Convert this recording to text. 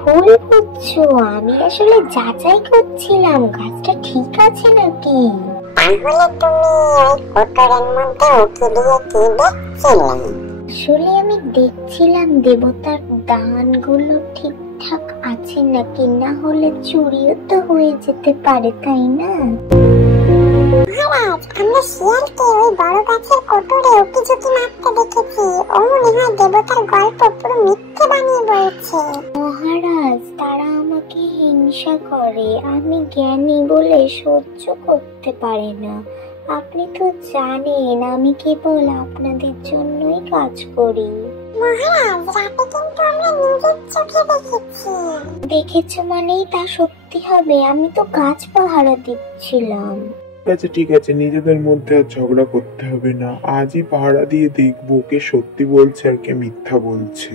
ভুল বুঝছো, আমি আসলে যাচাই করছিলাম গাছটা ঠিক আছে নাকি। তাহলে তুমি ওই কোটরের মধ্যে উকি দিয়ে কি দেখছিলে? আসলে আমি দেখছিলাম দেবতার দানগুলো ঠিকঠাক আছে নাকি, না হলে চুরিও তো হয়ে যেতে পারে, তাই না? মহারাজ, আমরা শিয়ালকে ওই বড় গাছের কোটরে উকি ঝুঁকি মারতে দেখেছি। ও মনে হয় দেবতার গল্প পুরো মিথ্যে বানিয়ে বলছে। মহারাজ, তারা আমাকে হিংসা করে, আমি জ্ঞানী বলে সহ্য করতে পারে না। আপনি তো জানেন আমি কেবল আপনাদের জন্যই কাজ করি। মহারাজ, রাতে কিন্তু আমরা নিজের চোখে দেখেছি। দেখেছো মানেই তা সত্যি হবে? আমি তো গাছ পাহারা দিচ্ছিলাম। ঠিক আছে, নিজেদের মধ্যে আর ঝগড়া করতে হবে না। আজই পাহারা দিয়ে দেখবো কে সত্যি বলছে আর কে মিথ্যা বলছে।